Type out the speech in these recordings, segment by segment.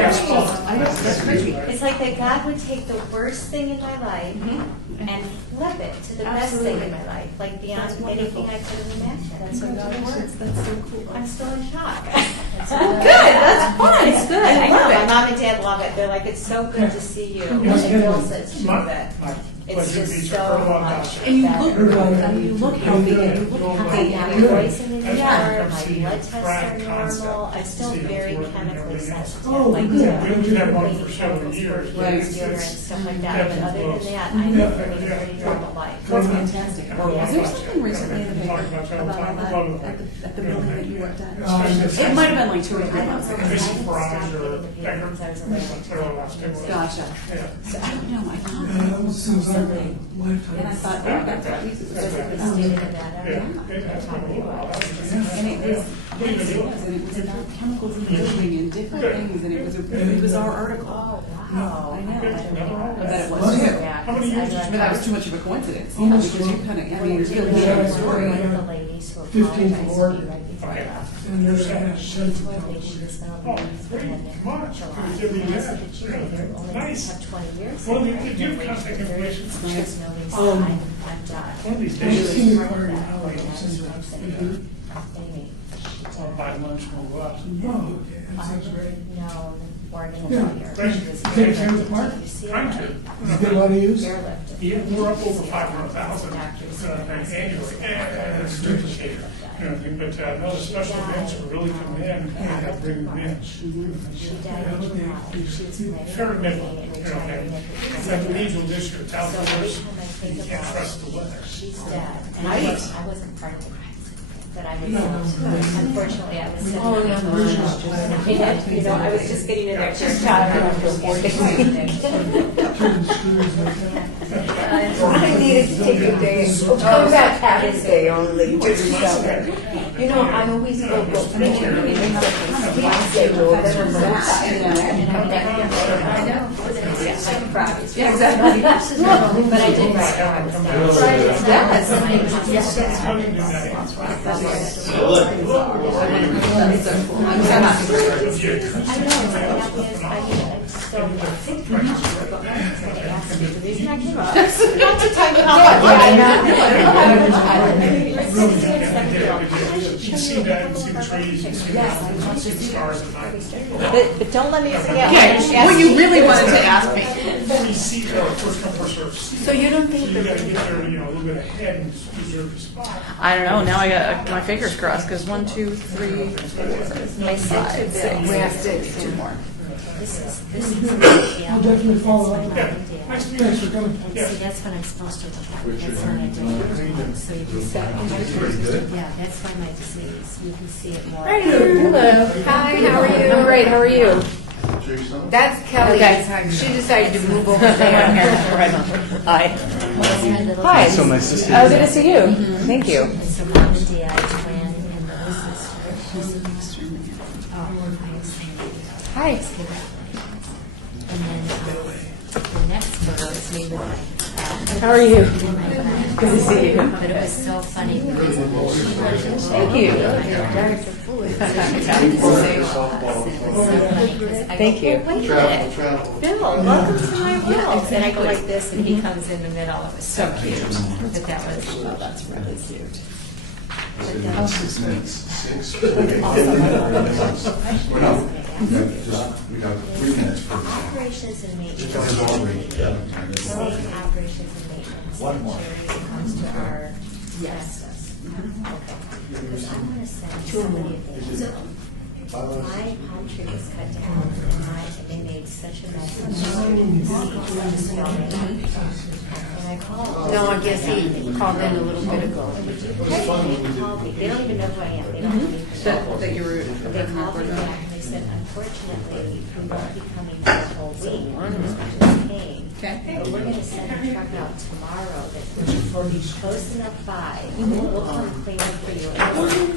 That's crazy. It's like that God would take the worst thing in my life and flip it to the best thing in my life, like beyond anything I could have imagined. That's what God works. That's so cool. I'm still in shock. Good, that's fun. It's good. I know. love My it. mom and dad love it. They're like, it's so good to see you. And Bill says too that it's just so much And you better. look healthy, and you look happy. My and voice in the Yeah. my blood tests are normal. I'm still very chemically sensitive, like we did have one for several chemicals years. for Right. deodorant and stuff like that. But other than that, I'm living a pretty normal life. That's fantastic. Yeah. Was there something recently in the paper about all that at the building that you worked at? It might have been like 2 or 3 months ago. This is fries Stopped or getting the vitamins I was allergic to. Gotcha. Yeah. So I don't know. I found That was seems like a something, lifetime. and I thought, oh, that's at least it's State of Nevada. Yeah. It has been a little while. And it was, yes, it was, and it was about chemicals in the building and different things, and it was a bizarre article. Oh, wow. I know. I bet it was Was too. it? Yeah, How many 'cause I years like- But that was too much of a coincidence. Yeah, Almost because you well. kind of, I mean, you're still One hearing the of story. the ladies who 15th apologized Ward. to me right before I Okay. left. And there's She a shed. told me she was going to Oh, leave great. in Come on. July. Could you give me And I that? said, but you only Nice. have 20 years. Well, in you there. could give Wait contact for 30. information. She goes, no, Lisa, Um, I'm done. One of these And she days. was Senior part of Garden that Alley, organization. it's in Anyway, she I'll told buy me, lunch and we'll go out. Oh, okay, that I sounds great. didn't know Oregon Yeah. lawyer. Thank She you. was Take care of the park. You see Trying to. it? You get a lot of use? Airlifted. Yeah, we're up over 500,000 annually. And it's duplicated. But no, the special events are really coming in and have bring them in. She died in July. She was planning Very on middle, being you and know, retiring at It's 57. like the regional district, So every outdoors, time I think you can't about trust the weather. she's dead. And Right. I wasn't part of it. But I was, No. unfortunately, I was. Oh, yeah, no, You know, I was just getting in there, just talking after 4 days. I needed to take a day, come back half a day only, just to tell her. You know, I always go, well, sleep schedule, then I'm Yeah, exactly. But I did write down stuff. That's so cool. I'm so happy. I know, it's so sick for you, but I was going to ask you, the reason I came up, not to tell you how You see that, you see the trees, you see the stars at night. But don't let me forget. Okay, what you really wanted to ask me. Before you see the first come, first served. So you don't think So you that gotta get there, you know, a little bit ahead and reserve the spot. I don't know. Now I got my fingers crossed because 1, 2, 3, 4, 5, 6. we have to, 2 more. This is. I'll definitely follow up. Yeah, nice to meet Thanks you. for coming. Yeah. See, that's what I'm supposed to look at. That's when I do. So you can see. Yeah, that's why my disease, you can see it more. hello, hi, how are you? I'm great. How are you? That's Kelly, Okay. she decided to move over there. Hi. Hi. So nice to see you. Oh, good to see you. Thank you. It's a mom and dad, twin, and the sister. Oh, I was thinking. Hi. And then the next photo is me with my. How are you? Good to see you. But it was so funny because she wanted to. Thank you. Thank you. Wait a minute. Bill, welcome to my world. And I go like this and he comes in the middle. It was so cute. But that was. Oh, that's really cute. But then- We got 3 minutes for Operations and maintenance. Just tell us all we- Saying operations and maintenance. One more. When it comes to our yes. Okay. Because I want to send somebody a thing. My palm tree was cut down and they made such a mess. And I called. No, I guess he called in a little bit ago. They called me. They don't even know who I am. They don't know me. That you were. They called me back and they said, unfortunately, we won't be coming for the whole week. Just came. Okay. But we're gonna send a truck out tomorrow that will be closing at 5. We'll come clean up for you. And I was like,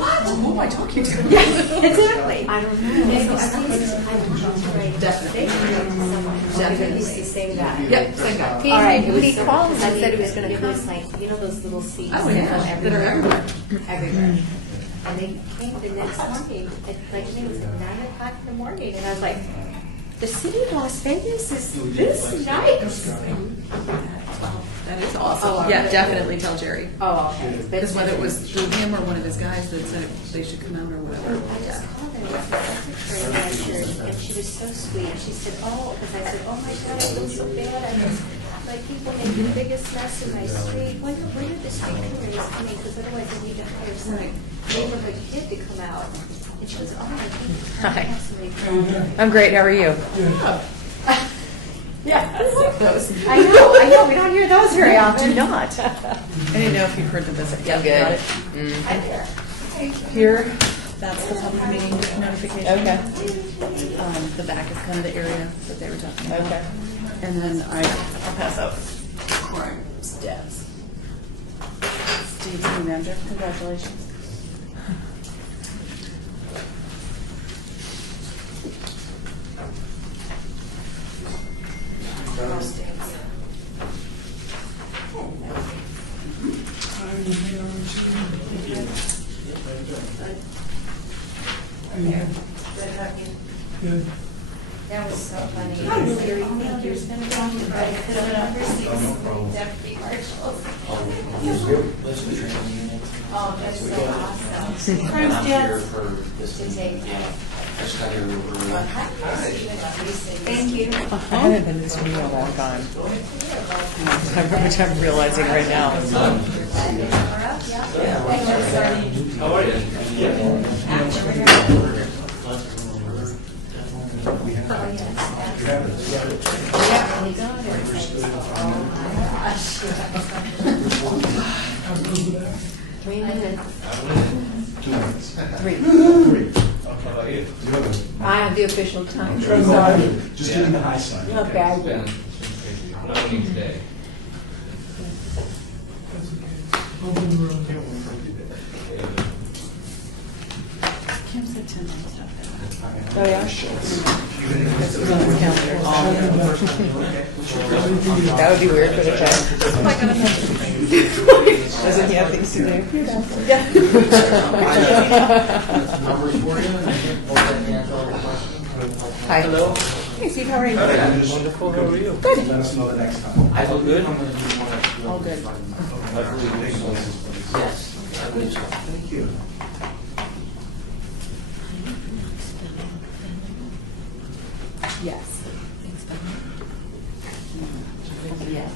What? Who am I talking to? exactly. I don't know. Definitely. Definitely. He's the same guy. Yep, same guy. He, All right, it was he so called and funny said he was because gonna it come. was like, you know those little seeds Oh, that yeah, come that are everywhere. everywhere. And they came the next morning, at, like, I think it was like 9 o'clock in the morning, and I was like, the city of Las Vegas is this nice. That is awesome. Oh, Yeah, okay. definitely tell Jerry. Oh, okay. Because whether it was through him or one of his guys that said they should come out or whatever. I just called her with the secretary last year, and she was so sweet. She said, oh, because I said, oh my God, I feel so bad. I just, like, people make the biggest mess in my street. When are the street committees coming? Because otherwise I need to hire some neighborhood kid to come out. And she was, oh my God, Hi. I have somebody come. I'm great. How are you? Yeah, I like those. I know. We don't hear those very often. Do not. I didn't know if you've heard the visit yet. I'm good. Got it? Hi there. Here, that's the public meeting notification. Okay. The back is kind of the area that they were talking about. Okay. And then I'll pass out crime stats. Steve, city manager, congratulations. Good. That was so funny. Gary, thank you. It's been a long time. I could have never seen deputy marshals. Oh, that's so awesome. I'm here for this To take. Thank you. I haven't been to this meeting in a long time. Which I'm realizing right now. How are you? Three minutes. 2 minutes. Three. 3. How about you? I have the official time. Just giving the high sign. Okay, I will. Not only today. Open the room. Kim said 10 minutes. Oh, yeah? That would be weird for the check. Doesn't he have things to do? Numbers for you? Hi. Hello. Hey, Steve, how are you? Wonderful, how are you? Let us know the next time. I feel good? All good. Yes, I believe so. Thank you. Yes. Yes.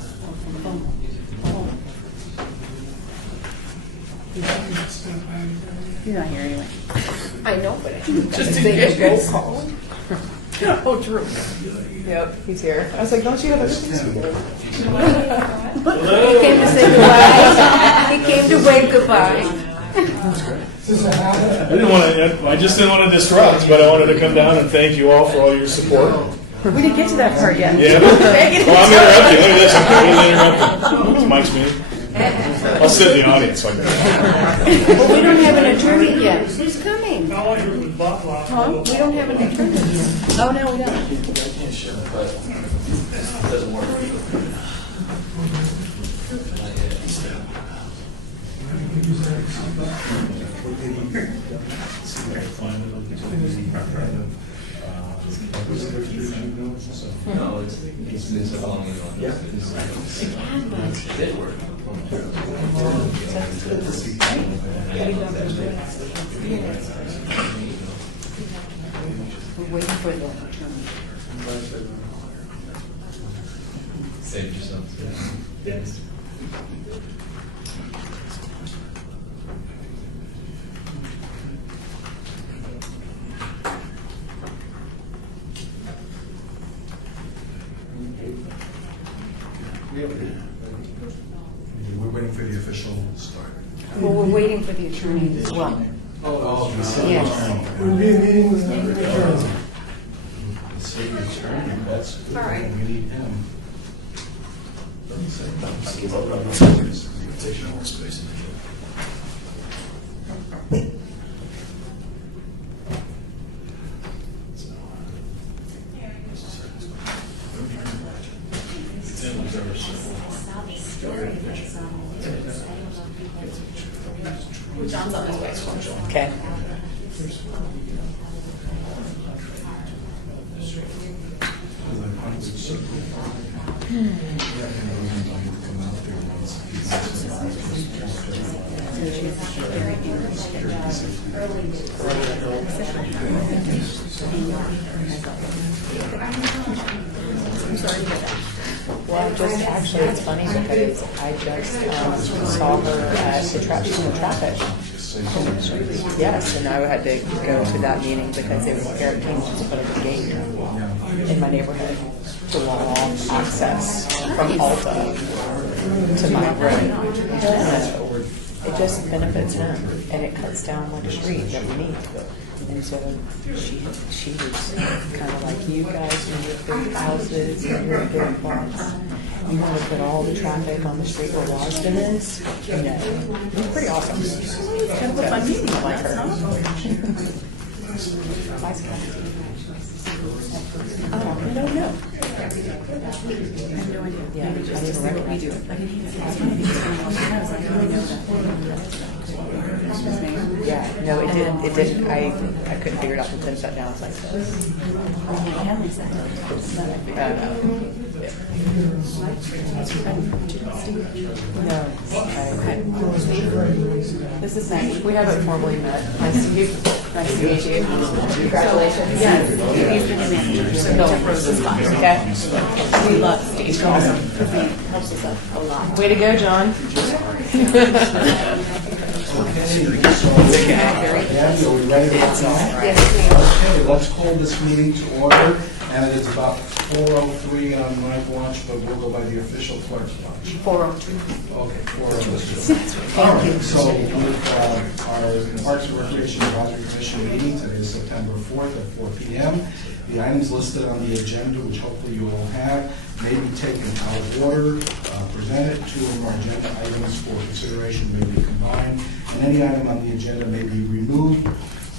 You're not here anyway. I know, but I Just in think case. roll call. Oh, true. Yep, he's here. I was like, don't you have other things to do? He came to say goodbye. He came to wave goodbye. Is this a habit? I didn't want to. I just didn't want to disrupt, but I wanted to come down and thank you all for all your support. We didn't get to that part yet. Yeah. Well, I'm interrupting. Look at this. I'm completely interrupting. It's Mike's meeting. I'll sit in the audience. So I can... But we don't have an attorney yet. Who's coming? How long you with Bob Law? We don't have an attorney yet. Oh, no, we don't. But it doesn't work. No, it's a long one. Yeah. It did work. We're waiting for the attorney. Save yourself. Yes. We're waiting for the official start. Well, we're waiting for the attorney as well. Yes. We'll be in meeting with the attorney. The city attorney, that's good. All right. We need him. I give up on this. The official space. John's on his way. Okay. Well, actually, it's funny because I just saw her at the she's in the traffic. Yes, and I had to go to that meeting because it was Garrett King to put up a gate in my neighborhood to wall off access from Alta to my road. It just benefits him, and it cuts down like a street that we need. And so she was kind of like, you guys in your big houses and your big plots, you want to put all the traffic on the street where Wasden is? No. It's pretty awesome. It's kind of a fun meeting. I like her. I don't know. Yeah, I just didn't recognize it. Yeah, no, it didn't. It didn't. I couldn't figure it out until Tim sat down. I was like, no. This is nice. We haven't formally met. Nice to meet you. Nice to meet you. Congratulations. Yes, he's the new manager, so Tim Rose is fine. Okay. We love Steve. Awesome. Because he helps us out a lot. Way to go, John. Abby, are we ready to rock on? Yes, Okay, let's call this meeting to order, and it is about 4:03 on my watch, but we'll go by the official clerk's watch. 402. Okay, 4:02. All right, so with our Parks and Recreation Advisory Commission meeting, today is September 4th at 4 p.m. The items listed on the agenda, which hopefully you all have, may be taken out of order, presented. Two of our agenda items for consideration may be combined, and any item on the agenda may be removed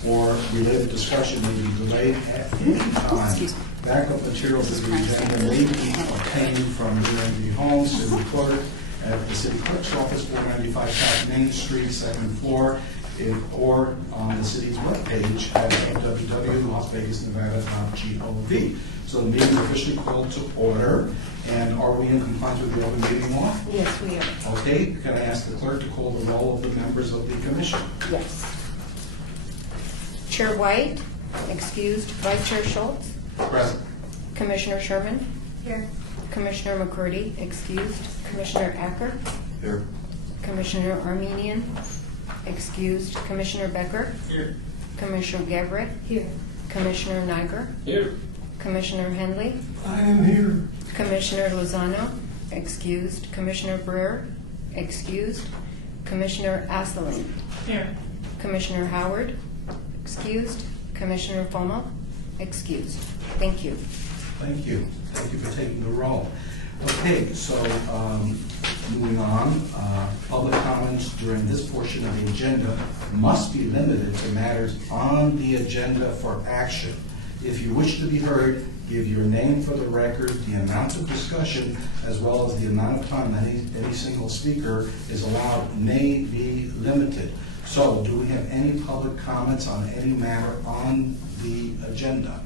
or related discussion may be delayed at any time. Backup materials of the agenda may be obtained from DMV Homes, City Clerk, at the City Clerk's Office, 495 South Main Street, second floor, or on the city's webpage at www.lasvegasnevada.gov. So the meeting is officially called to order, and are we in compliance with the open meeting law? yes, we are. Okay, can I ask the clerk to call the roll of the members of the commission? Yes. Chair White, excused. Vice Chair Schultz. Present. Commissioner Sherman. Here. Commissioner McCurdy, excused. Commissioner Acker. Here. Commissioner Armenian, excused. Commissioner Becker. Here. Commissioner Gabrick. Here. Commissioner Niger. Here. Commissioner Henley. I am here. Commissioner Lozano, excused. Commissioner Brewer, excused. Commissioner Asselin. Here. Commissioner Howard, excused. Commissioner Fomo, excused. Thank you. Thank you. Thank you for taking the roll. Okay, so moving on, public comments during this portion of the agenda must be limited to matters on the agenda for action. If you wish to be heard, give your name for the record, the amount of discussion, as well as the amount of time that any single speaker is allowed may be limited. So, do we have any public comments on any matter on the agenda?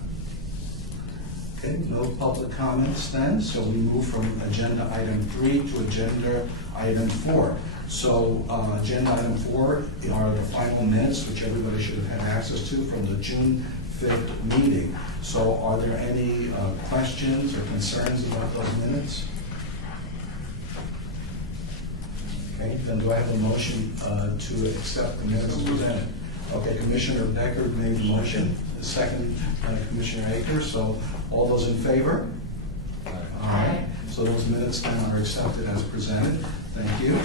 Okay, no public comments then, so we move from agenda item 3 to agenda item 4. So, agenda item 4 are the final minutes, which everybody should have had access to from the June 5th meeting. So, are there any questions or concerns about those minutes? Okay, then do I have a motion to accept the minutes as presented? Okay, Commissioner Becker made the motion, the second Commissioner Akers, so all those in favor? Aye. So those minutes then are accepted as presented. Thank you.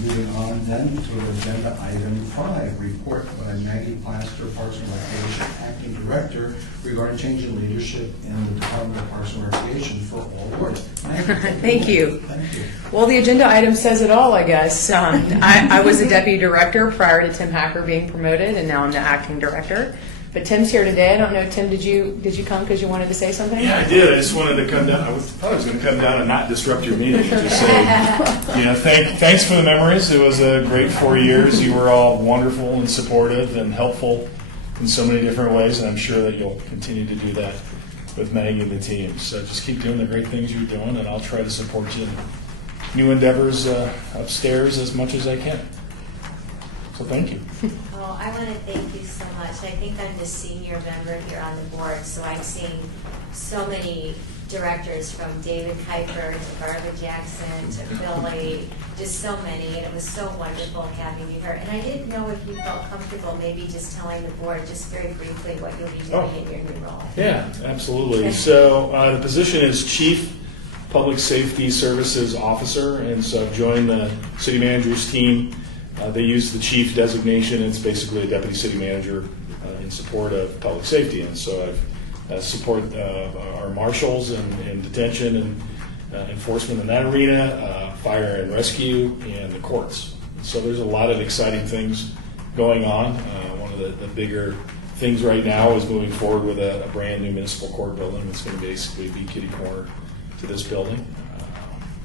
Moving on then to agenda item 5, report by Maggie Plaster, Parks and Recreation Acting Director, regarding change in leadership in the Department of Parks and Recreation for all wards. Thank you. Thank you. Well, the agenda item says it all, I guess. I was a deputy director prior to Tim Hacker being promoted, and now I'm the acting director. But Tim's here today. I don't know, Tim, did you come because you wanted to say something? Yeah, I did. I just wanted to come down. I thought I was going to come down and not disrupt your meeting. Just say, thanks for the memories. It was a great 4 years. You were all wonderful and supportive and helpful in so many different ways, and I'm sure that you'll continue to do that with Maggie and the team. So just keep doing the great things you're doing, and I'll try to support you in new endeavors upstairs as much as I can. So thank you. Oh, I want to thank you so much. I think I'm the senior member here on the board, so I've seen so many directors, from David Kuiper to Barbara Jackson to Billy, just so many, and it was so wonderful having you here. And I didn't know if you felt comfortable maybe just telling the board just very briefly what you'll be doing in your new role. Yeah, absolutely. So the position is Chief Public Safety Services Officer, and so I've joined the city manager's team. They use the chief designation. It's basically a deputy city manager in support of public safety, and so I've support our marshals in detention and enforcement in that arena, fire and rescue, and the courts. So there's a lot of exciting things going on. One of the bigger things right now is moving forward with a brand new municipal court building. It's going to basically be kitty corner to this building,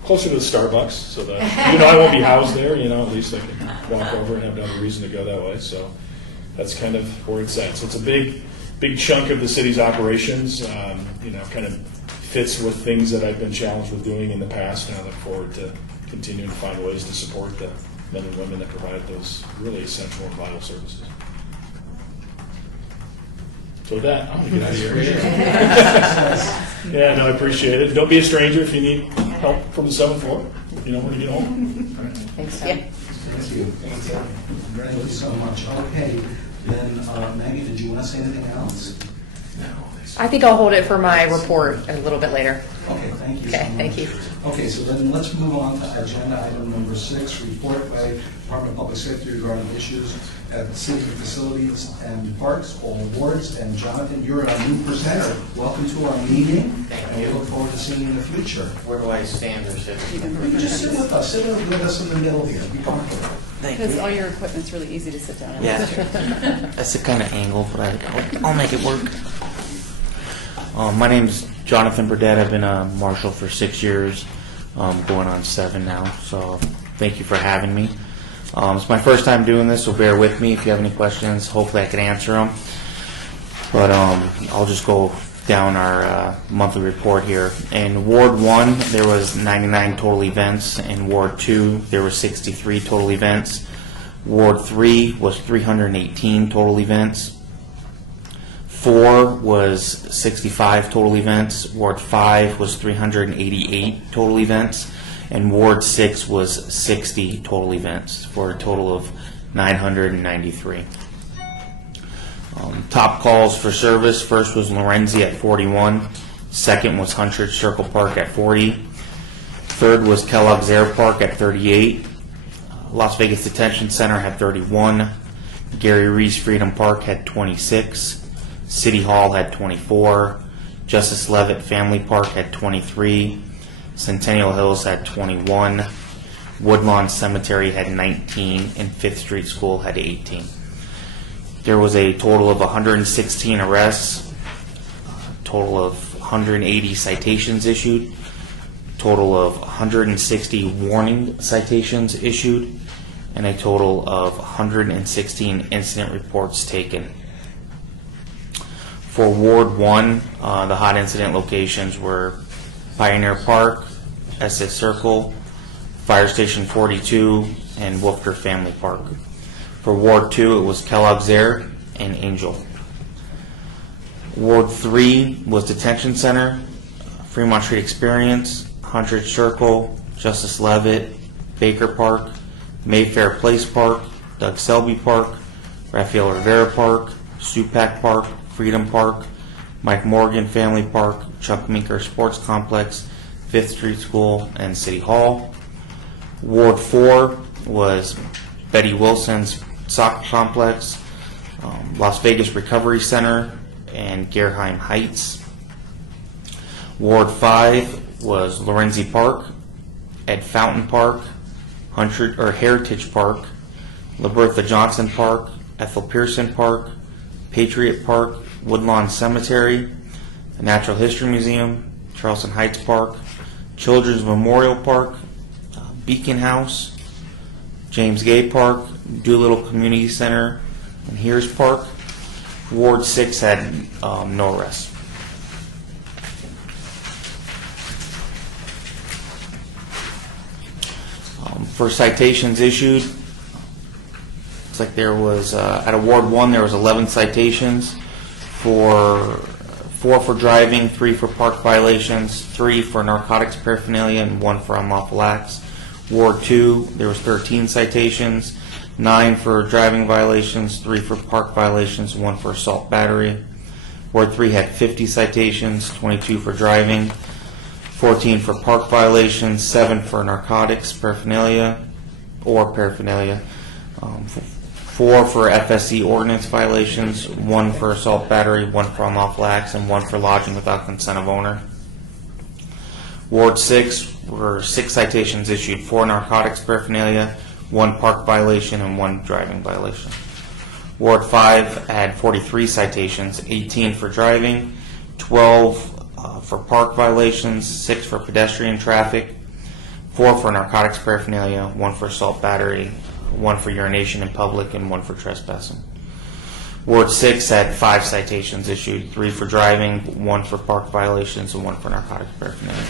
closer to the Starbucks, so that I won't be housed there. At least I can walk over and have another reason to go that way. So that's kind of where it's at. So it's a big chunk of the city's operations. Kind of fits with things that I've been challenged with doing in the past, and I look forward to continuing to find ways to support the men and women that provide those really essential and vital services. So with that, I'm going to get out of here. Yeah, no, I appreciate it. Don't be a stranger if you need help from the 7th floor. You know when you get home. All right. Thanks, Sam. Thank you. Thank you so much. Okay, then Maggie, did you want to say anything else? I think I'll hold it for my report a little bit later. Okay, thank you. Okay, so much. thank you. Okay, so then let's move on to agenda item number 6, report by Department of Public Safety regarding issues at city facilities and parks, all wards. And Jonathan, you're a new presenter. Welcome to our meeting. And we look forward to seeing you in the future. Where do I stand or sit? Just sit with us. Sit with us in the middle here. Be comfortable. Thank Because you. all your equipment's really easy to sit down in. Yeah, that's the kind of angle, but I'll make it work. My name's Jonathan Burdett. I've been a marshal for 6 years, going on 7 now. So thank you for having me. It's my first time doing this, so bear with me. If you have any questions, hopefully I can answer them. But I'll just go down our monthly report here. In Ward 1, there was 99 total events. In Ward 2, there were 63 total events. Ward 3 was 318 total events. 4 was 65 total events. Ward 5 was 388 total events. And Ward 6 was 60 total events for a total of 993. Top calls for service: first was Lorenzi at 41, second was Huntridge Circle Park at 40, third was Kellogg's Air Park at 38, Las Vegas Detention Center had 31, Gary Reese Freedom Park had 26, City Hall had 24, Justice Leavitt Family Park had 23, Centennial Hills had 21, Woodlawn Cemetery had 19, and 5th Street School had 18. There was a total of 116 arrests, a total of 180 citations issued, total of 160 warning citations issued, and a total of 116 incident reports taken. For Ward 1, the hot incident locations were Pioneer Park, Essex Circle, Fire Station 42, and Wolfker Family Park. For Ward 2, it was Kellogg's Air and Angel. Ward 3 was Detention Center, Fremont Street Experience, Huntridge Circle, Justice Leavitt, Baker Park, Mayfair Place Park, Doug Selby Park, Rafael Rivera Park, Supac Park, Freedom Park, Mike Morgan Family Park, Chuck Meeker Sports Complex, 5th Street School, and City Hall. Ward 4 was Betty Wilson's Soccer Complex, Las Vegas Recovery Center, and Gerheim Heights. Ward 5 was Lorenzi Park, Ed Fountain Park, Heritage Park, LaBertha Johnson Park, Ethel Pearson Park, Patriot Park, Woodlawn Cemetery, the Natural History Museum, Charleston Heights Park, Children's Memorial Park, Beacon House, James Gay Park, Doolittle Community Center, and Hears Park. Ward 6 had no arrests. For citations issued, it's like there was, at Award 1, there was 11 citations, for 4 for driving, 3 for park violations, 3 for narcotics paraphernalia, and 1 for unlawful acts. Ward 2, there was 13 citations, 9 for driving violations, 3 for park violations, 1 for assault battery. Ward 3 had 50 citations, 22 for driving, 14 for park violations, 7 for narcotics paraphernalia, 4 for FSC ordinance violations, 1 for assault battery, 1 for unlawful acts, and 1 for lodging without consent of owner. Ward 6 were 6 citations issued, 4 narcotics paraphernalia, 1 park violation, and 1 driving violation. Ward 5 had 43 citations, 18 for driving, 12 for park violations, 6 for pedestrian traffic, 4 for narcotics paraphernalia, 1 for assault battery, 1 for urination in public, and 1 for trespassing. Ward 6 had 5 citations issued, 3 for driving, 1 for park violations, and 1 for narcotics paraphernalia.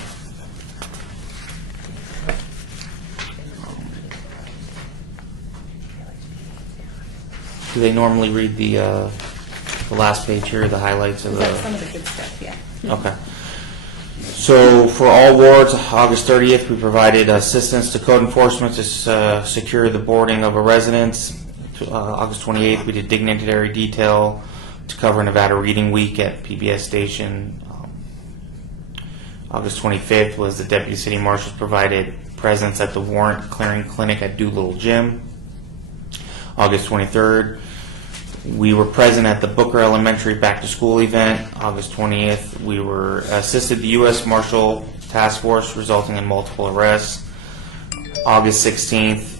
Do they normally read the last page here, the highlights of That's some of the good stuff, yeah. Okay. So for all wards, August 30th, we provided assistance to code enforcement to secure the boarding of a residence. August 28th, we did dignitary detail to cover Nevada Reading Week at PBS Station. August 25th was the Deputy City Marshals provided presence at the warrant clearing clinic at Doolittle Gym. August 23rd, we were present at the Booker Elementary Back to School event. August 20th, we were assisted the U.S. Marshal Task Force, resulting in multiple arrests. August 16th,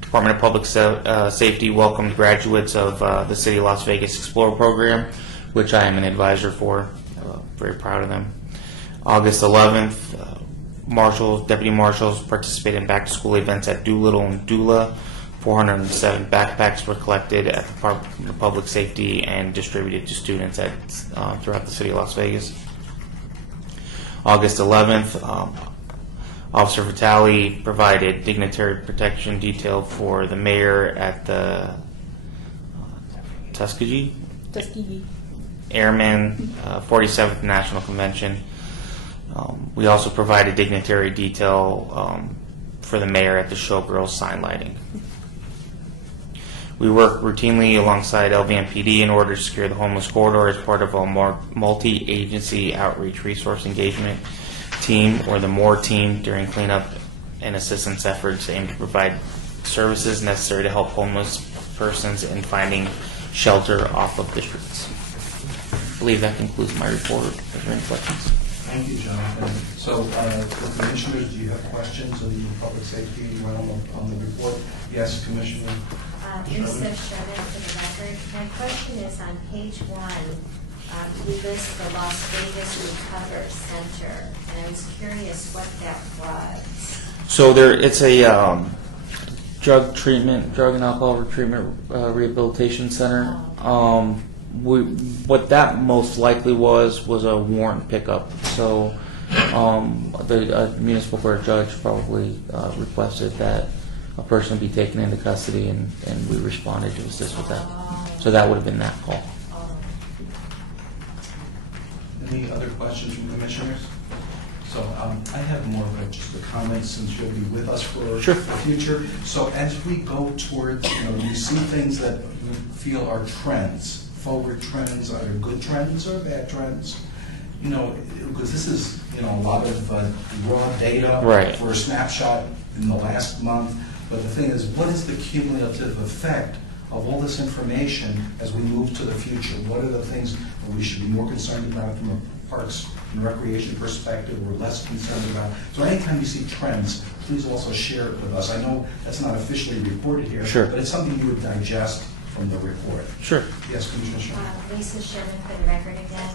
Department of Public Safety welcomed graduates of the City of Las Vegas Explorer program, which I am an advisor for. Very proud of them. August 11th, deputy marshals participated in back to school events at Doolittle and Dula. 407 backpacks were collected at the Department of Public Safety and distributed to students throughout the city of Las Vegas. August 11th, Officer Vitale provided dignitary protection detail for the mayor at the Tuskegee Airmen 47th National Convention. We also provided dignitary detail for the mayor at the Showgirls sign lighting. We work routinely alongside LVMPD in order to secure the homeless corridor as part of a multi-agency outreach resource engagement team, or the MORE team, during cleanup and assistance efforts aimed to provide services necessary to help homeless persons in finding shelter off of the streets. I believe that concludes my report. Are there any questions? Thank you, Jonathan. So, for commissioners, do you have questions of the public safety realm on the report? Yes, Commissioner. Lisa Sherman for the record. My question is on page 1, you list the Las Vegas Recover Center, and I was curious what that was. So it's a drug and alcohol treatment rehabilitation center. What that most likely was a warrant pickup. So the municipal court judge probably requested that a person be taken into custody, and we responded to assist with that. So that would have been that call. Any other questions from commissioners? So I have more of just a comment, since you'll be with us for the future. So as we go towards, we see things that we feel are trends, forward trends, either good trends or bad trends. Because this is, a lot of raw data for a snapshot in the last month. But the thing is, what is the cumulative effect of all this information as we move to the future? What are the things that we should be more concerned about from a parks and recreation perspective, or less concerned about? So anytime you see trends, please also share it with us. I know that's not officially reported here, but it's something you would digest from the report. Sure. Yes, Commissioner Sherman. Lisa Sherman for the record again.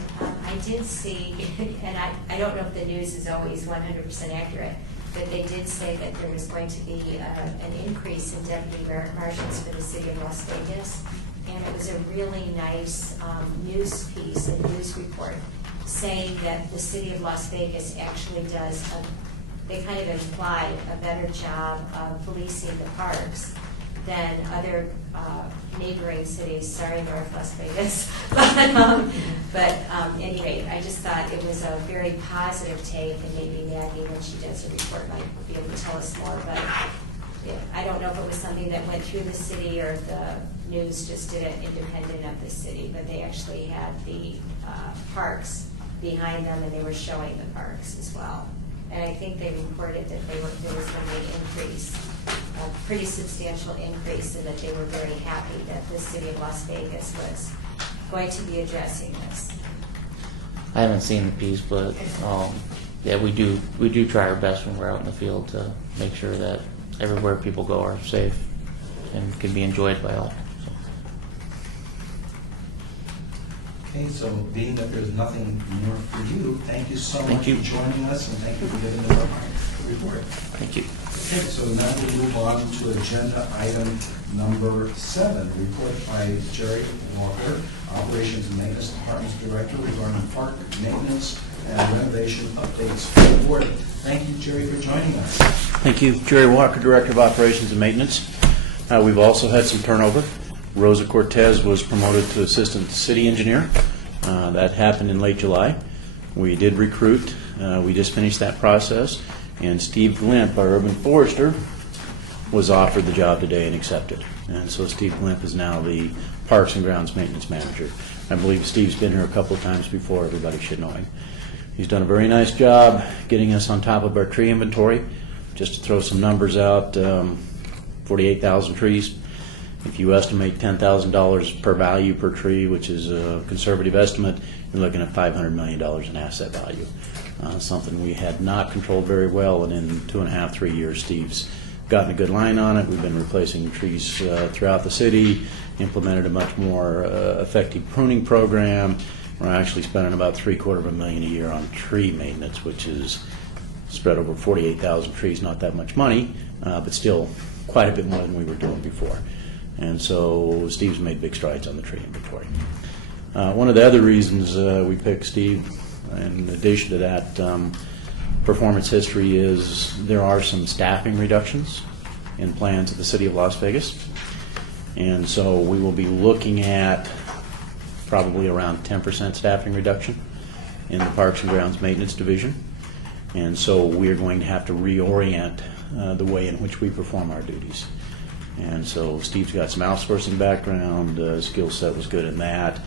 I did see, and I don't know if the news is always 100% accurate, but they did say that there was going to be an increase in deputy marshals for the city of Las Vegas, and it was a really nice news piece, a news report, saying that the city of Las Vegas actually does they kind of implied a better job of policing the parks than other neighboring cities. Sorry, North Las Vegas. But anyway, I just thought it was a very positive take, and maybe Maggie, when she does her report, might be able to tell us more. But I don't know if it was something that went through the city or if the news just did it independent of the city, but they actually had the parks behind them, and they were showing the parks as well. And I think they reported that there was going to be an increase, a pretty substantial increase, and that they were very happy that the city of Las Vegas was going to be addressing this. I haven't seen the piece, but yeah, we do try our best when we're out in the field to make sure that everywhere people go are safe and can be enjoyed by all. Okay, so being that there's nothing more for you, thank you so much for joining us, and thank you for giving us a report. Thank you. Okay, so now we move on to agenda item number 7, report by Jerry Walker, Operations and Maintenance Department's Director, regarding park maintenance and renovation updates for the board. Thank you, Jerry, for joining us. Thank you. Jerry Walker, Director of Operations and Maintenance. We've also had some turnover. Rosa Cortez was promoted to Assistant City Engineer. That happened in late July. We did recruit. We just finished that process. And Steve Glimp, our urban forester, was offered the job today and accepted. And so Steve Glimp is now the Parks and Grounds Maintenance Manager. I believe Steve's been here a couple of times before. Everybody should know him. He's done a very nice job getting us on top of our tree inventory. Just to throw some numbers out, 48,000 trees. If you estimate $10,000 per value per tree, which is a conservative estimate, you're looking at $500 million in asset value. Something we had not controlled very well, and in 2.5, 3 years, Steve's gotten a good line on it. We've been replacing trees throughout the city, implemented a much more effective pruning program. We're actually spending about $750,000 a year on tree maintenance, which is spread over 48,000 trees. Not that much money, but still quite a bit more than we were doing before. And so Steve's made big strides on the tree inventory. One of the other reasons we picked Steve, in addition to that performance history, is there are some staffing reductions in plans at the City of Las Vegas. And so we will be looking at probably around 10% staffing reduction in the Parks and Grounds Maintenance Division. And so we are going to have to reorient the way in which we perform our duties. And so Steve's got some outsourcing background, skill set was good in that.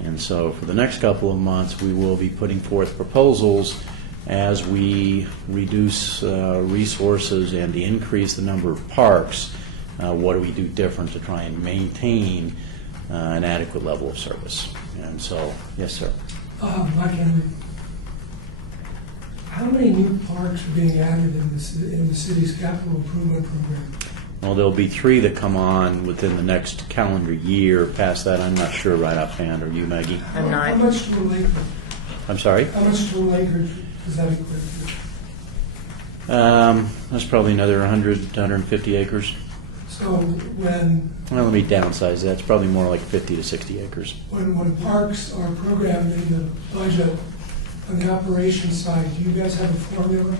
And so for the next couple of months, we will be putting forth proposals as we reduce resources and increase the number of parks. What do we do different to try and maintain an adequate level of service? And so, yes, sir. Mike Henry, how many new parks are being added in the city's capital improvement program? Well, there'll be 3 that come on within the next calendar year. Past that, I'm not sure right offhand. Are you, Maggie? I'm not. How much total acreage? I'm sorry? How much total acreage does that equate to? That's probably another 100 to 150 acres. So when Well, let me downsize that. It's probably more like 50 to 60 acres. when parks are programmed in the budget on the operations side, do you guys have a formula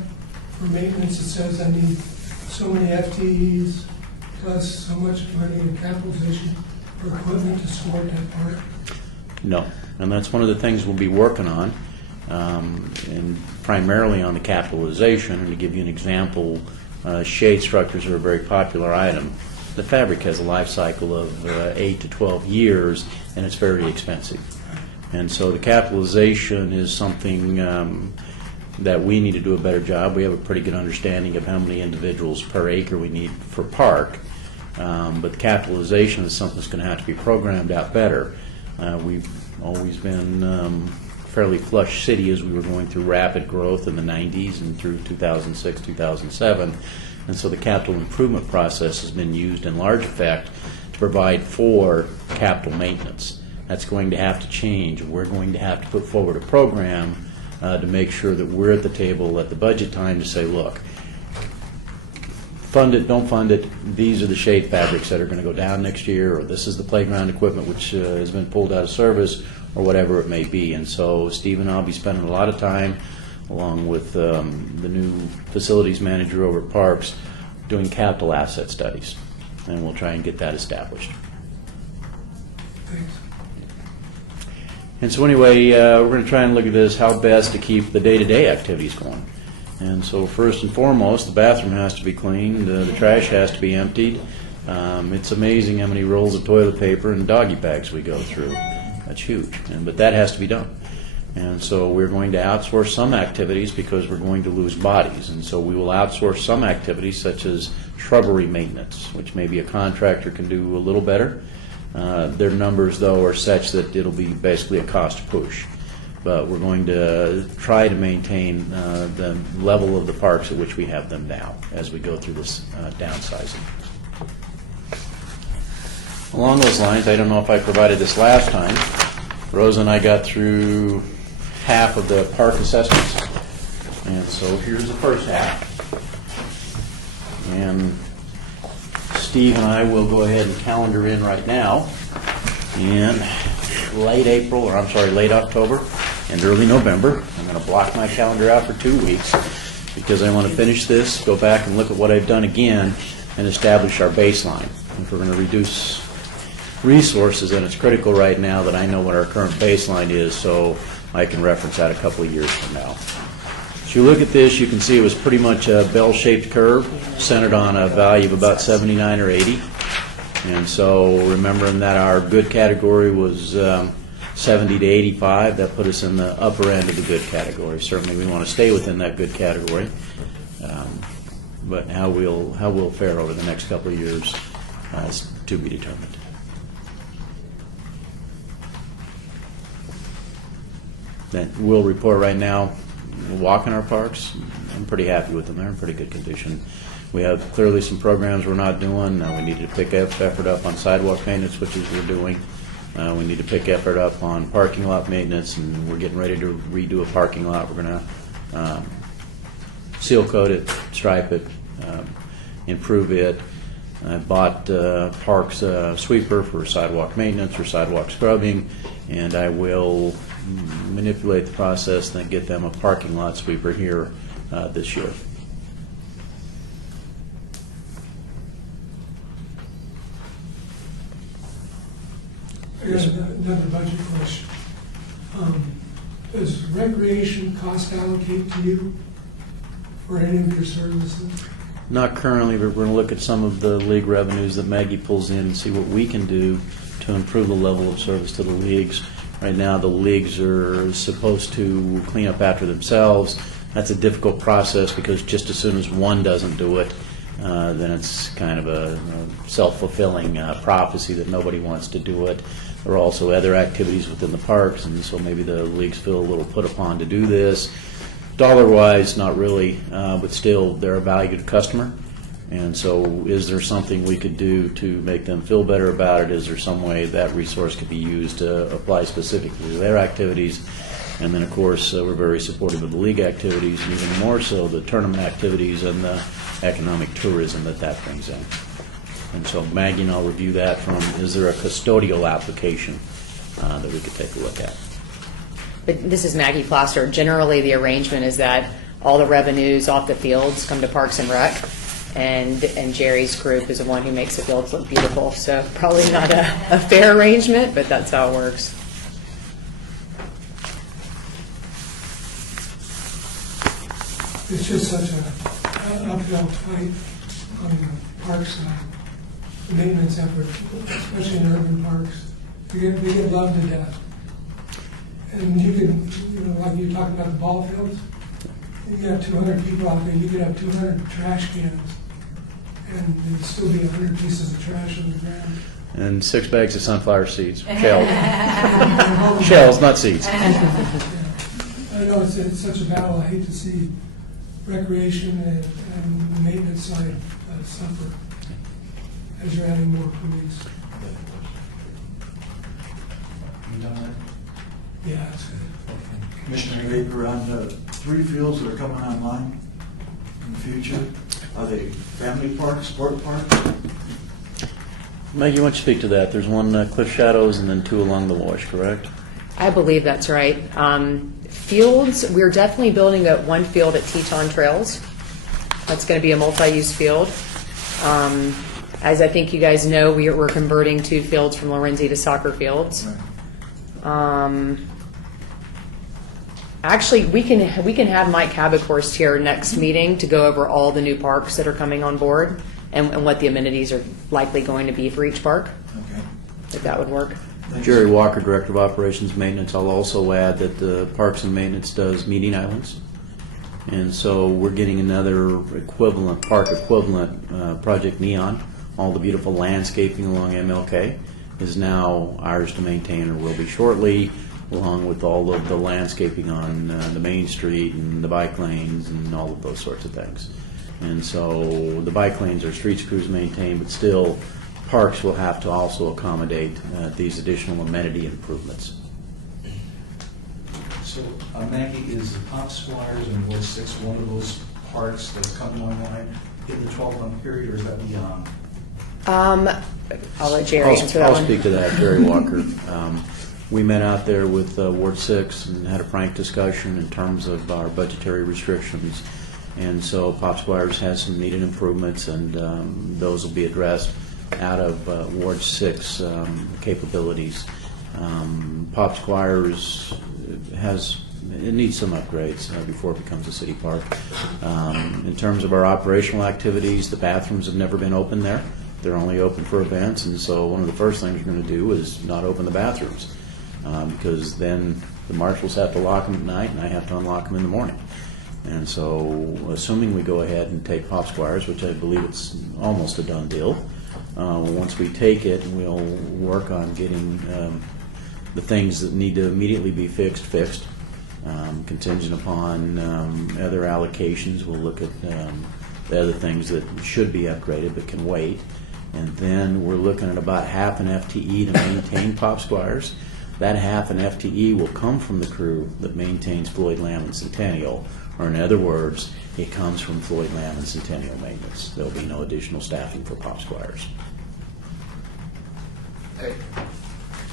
for maintenance that says I need so many FTEs plus so much money in capitalization for equipment to support that park? No, and that's one of the things we'll be working on, and primarily on the capitalization. And to give you an example, shade structures are a very popular item. The fabric has a life cycle of 8 to 12 years, and it's very expensive. And so the capitalization is something that we need to do a better job. We have a pretty good understanding of how many individuals per acre we need for park, but the capitalization is something that's going to have to be programmed out better. We've always been fairly flush city as we were going through rapid growth in the 90s and through 2006, 2007. And so the capital improvement process has been used in large effect to provide for capital maintenance. That's going to have to change. We're going to have to put forward a program to make sure that we're at the table at the budget time to say, look, fund it, don't fund it, these are the shade fabrics that are going to go down next year, or this is the playground equipment which has been pulled out of service, or whatever it may be. And so Steve and I will be spending a lot of time along with the new facilities manager over at Parks, doing capital asset studies, and we'll try and get that established. Thanks. And so anyway, we're going to try and look at this, how best to keep the day-to-day activities going. And so first and foremost, the bathroom has to be cleaned, the trash has to be emptied. It's amazing how many rolls of toilet paper and doggy bags we go through. That's huge, but that has to be done. And so we're going to outsource some activities because we're going to lose bodies. And so we will outsource some activities such as shrubbery maintenance, which maybe a contractor can do a little better. Their numbers, though, are such that it'll be basically a cost push. But we're going to try to maintain the level of the parks at which we have them now as we go through this downsizing. Along those lines, I don't know if I provided this last time, Rosa and I got through half of the park assessments. And so here's the first half. And Steve and I will go ahead and calendar in right now in late October and early November. I'm going to block my calendar out for 2 weeks because I want to finish this, go back and look at what I've done again, and establish our baseline. If we're going to reduce resources, and it's critical right now that I know what our current baseline is so I can reference that a couple of years from now. If you look at this, you can see it was pretty much a bell-shaped curve centered on a value of about 79 or 80. And so remembering that our good category was 70 to 85, that put us in the upper end of the good category. Certainly we want to stay within that good category. But how we'll fare over the next couple of years is to be determined. That we'll report right now, walking our parks, I'm pretty happy with them. They're in pretty good condition. We have clearly some programs we're not doing. We need to pick effort up on sidewalk maintenance, which is we're doing. We need to pick effort up on parking lot maintenance, and we're getting ready to redo a parking lot. We're going to seal coat it, stripe it, improve it. I bought Parks sweeper for sidewalk maintenance or sidewalk scrubbing, and I will manipulate the process and then get them a parking lot sweeper here this year. I got another budget question. Does recreation cost allocate to you for any of your services? Not currently, but we're going to look at some of the league revenues that Maggie pulls in and see what we can do to improve the level of service to the leagues. Right now, the leagues are supposed to clean up after themselves. That's a difficult process because just as soon as one doesn't do it, then it's kind of a self-fulfilling prophecy that nobody wants to do it. There are also other activities within the parks, and so maybe the leagues feel a little put upon to do this. Dollar-wise, not really, but still, they're a valued customer. And so is there something we could do to make them feel better about it? Is there some way that resource could be used to apply specifically to their activities? And then, of course, we're very supportive of the league activities, and even more so the tournament activities and the economic tourism that brings in. And so Maggie and I'll review that from, is there a custodial application that we could take a look at? But this is Maggie Plaster. Generally, the arrangement is that all the revenues off the fields come to Parks and Rec, and Jerry's group is the one who makes the fields look beautiful. So probably not a fair arrangement, but that's how it works. It's just such an uphill fight on the park side, the maintenance effort, especially in urban parks. They get loved to death. And you can, like you talked about the ball fields, you have 200 people out there, you could have 200 trash cans, and there'd still be 100 pieces of trash on the ground. And 6 bags of sunflower seeds, shells. Shells, not seeds. Yeah. I know it's such a battle. I hate to see recreation and the maintenance side suffer as you're adding more police. You done that? Yeah, that's good. Commissioner Baker, on the 3 fields that are coming online in the future, are they family parks, sport parks? Maggie, why don't you speak to that? There's one Cliff Shadows and then 2 along the wash, correct? I believe that's right. Fields, we're definitely building one field at Teton Trails. That's going to be a multi-use field. As I think you guys know, we're converting 2 fields from Lorenzi to soccer fields. Actually, we can have Mike Habekorst here next meeting to go over all the new parks that are coming on board and what the amenities are likely going to be for each park. Okay. If that would work. Jerry Walker, Director of Operations and Maintenance. I'll also add that the Parks and Maintenance does meeting islands. And so we're getting another park equivalent, Project Neon. All the beautiful landscaping along MLK is now ours to maintain, or will be shortly, along with all of the landscaping on the main street and the bike lanes and all of those sorts of things. And so the bike lanes are streets crews maintain, but still parks will have to also accommodate these additional amenity improvements. So, Maggie, is the Pop Squires in Ward 6 one of those parks that's coming online in the 12-month period, or is that beyond? I'll let Jerry answer that I'll one. speak to that, Jerry Walker. We met out there with Ward 6 and had a frank discussion in terms of our budgetary restrictions. And so Pop Squires has some needed improvements, and those will be addressed out of Ward 6 capabilities. Pop Squires needs some upgrades before it becomes a city park. In terms of our operational activities, the bathrooms have never been open there. They're only open for events, and so one of the first things we're going to do is not open the bathrooms, because then the marshals have to lock them at night, and I have to unlock them in the morning. And so, assuming we go ahead and take Pop Squires, which I believe it's almost a done deal, once we take it, we'll work on getting the things that need to immediately be fixed. Contingent upon other allocations, we'll look at the other things that should be upgraded but can wait. And then we're looking at about half an FTE to maintain Pop Squires. That half an FTE will come from the crew that maintains Floyd Lamb and Centennial, or in other words, it comes from Floyd Lamb and Centennial maintenance. There'll be no additional staffing for Pop Squires. Hey,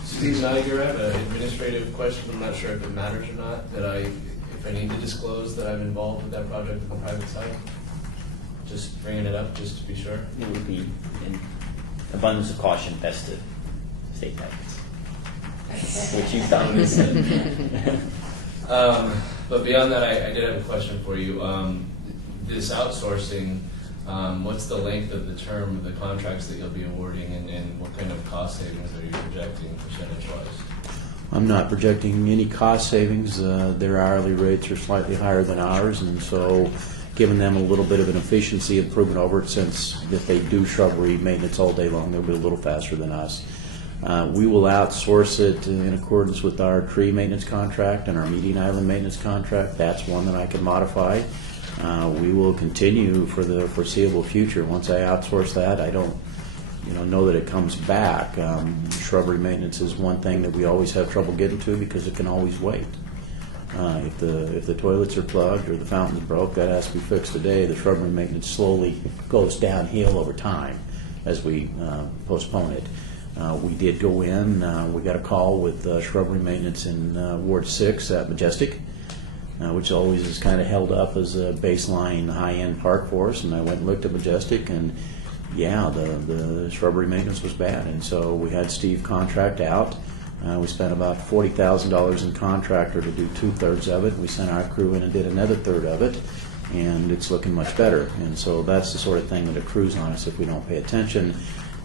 Steve Niger, I have an administrative question. I'm not sure if it matters or not. If I need to disclose that I'm involved with that project on the private side, just bringing it up just to be sure. It would be in abundance of caution best to state that, which you've done. But beyond that, I did have a question for you. This outsourcing, what's the length of the term of the contracts that you'll be awarding, and what kind of cost savings are you projecting percentage-wise? I'm not projecting any cost savings. Their hourly rates are slightly higher than ours, and so giving them a little bit of an efficiency improvement over it, since if they do shrubbery maintenance all day long, they'll be a little faster than us. We will outsource it in accordance with our tree maintenance contract and our median island maintenance contract. That's one that I can modify. We will continue for the foreseeable future. Once I outsource that, I don't know that it comes back. Shrubbery maintenance is one thing that we always have trouble getting to because it can always wait. If the toilets are plugged or the fountain's broke, that has to be fixed today. The shrubbery maintenance slowly goes downhill over time as we postpone it. We did go in, we got a call with shrubbery maintenance in Ward 6 at Majestic, which always is kind of held up as a baseline high-end park for us, and I went and looked at Majestic, and yeah, the shrubbery maintenance was bad, and so we had Steve contract out. We spent about $40,000 in contractor to do 2/3 of it. We sent our crew in and did another third of it, and it's looking much better. And so that's the sort of thing that accrues on us if we don't pay attention.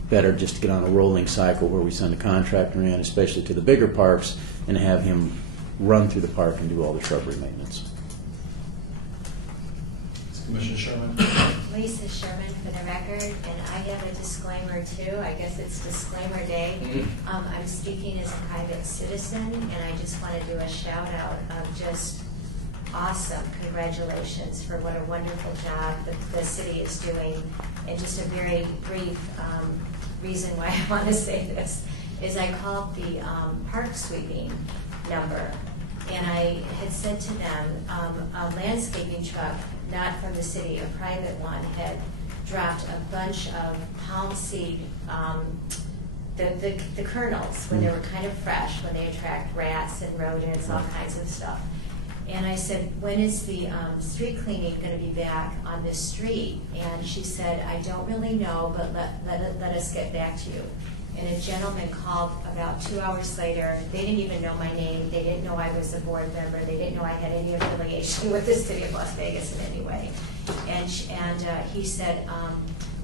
Better just to get on a rolling cycle where we send a contractor in, especially to the bigger parks, and have him run through the park and do all the shrubbery maintenance. Commissioner Sherman. Lisa Sherman for the record, and I have a disclaimer too. I guess it's disclaimer day. I'm speaking as a private citizen, and I just want to do a shout out of just awesome congratulations for what a wonderful job the city is doing. And just a very brief reason why I want to say this is I called the park sweeping number, and I had said to them a landscaping truck, not from the city, a private one, had dropped a bunch of palm seed the kernels, when they were kind of fresh, when they attract rats and rodents, all kinds of stuff. And I said, when is the street cleaning going to be back on this street? And she said, I don't really know, but let us get back to you. And a gentleman called about 2 hours later. They didn't even know my name. They didn't know I was a board member. They didn't know I had any affiliation with the city of Las Vegas in any way. And he said,